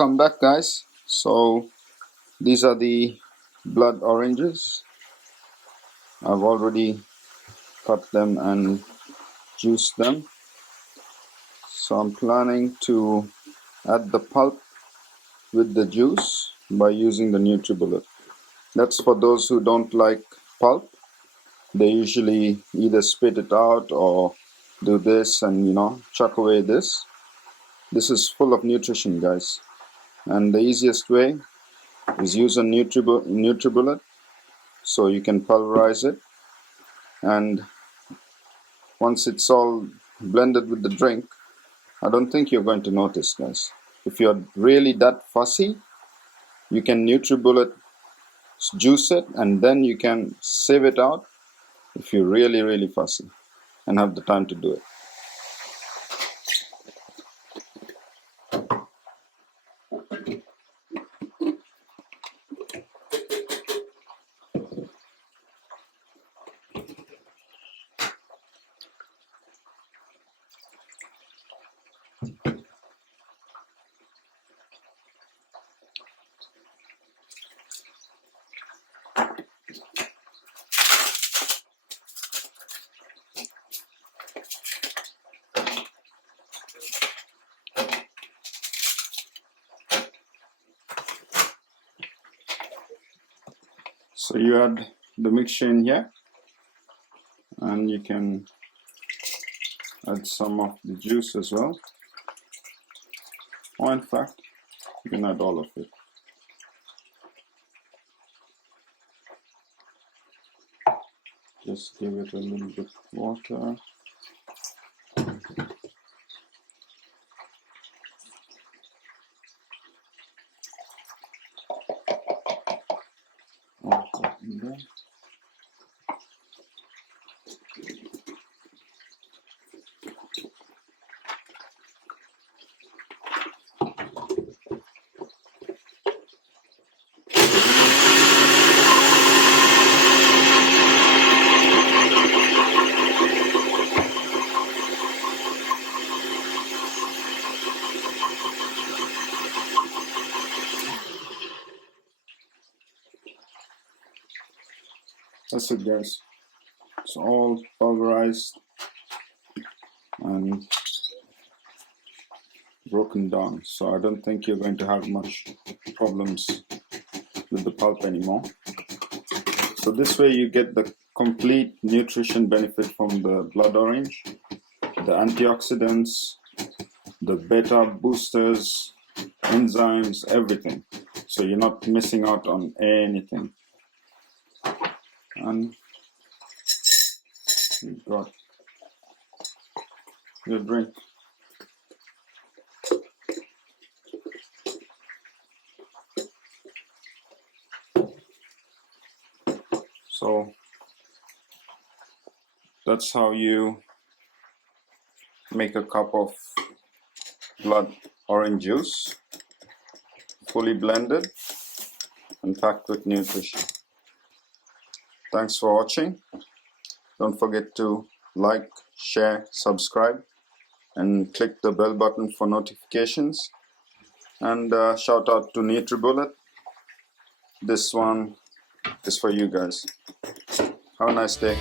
Welcome back, guys. So these are the blood oranges. I've already cut them and juiced them. So I'm planning to add the pulp with the juice by using the NutriBullet. That's for those who don't like pulp. They usually either spit it out or do this and chuck away this. This is full of nutrition, guys. And the easiest way is use a NutriBullet. So you can pulverize it, and once it's all blended with the drink, I don't think you're going to notice, guys. If you're really that fussy, you can NutriBullet juice it, and then you can save it out if you're really fussy and have the time to do it. So you add the mixture in here, and you can add some of the juice as well. Or in fact, you can add all of it. Just give it a little bit of water. There. That's it, guys. It's all pulverized and broken down, so I don't think you're going to have much problems with the pulp anymore. So this way you get the complete nutrition benefit from the blood orange, the antioxidants, the beta boosters, enzymes, everything. So you're not missing out on anything. And you've got your drink. So that's how you make a cup of blood orange juice, fully blended and packed with nutrition. Thanks for watching. Don't forget to like, share, subscribe, and click the bell button for notifications. And shout out to NutriBullet. This one is for you guys. Have a nice day.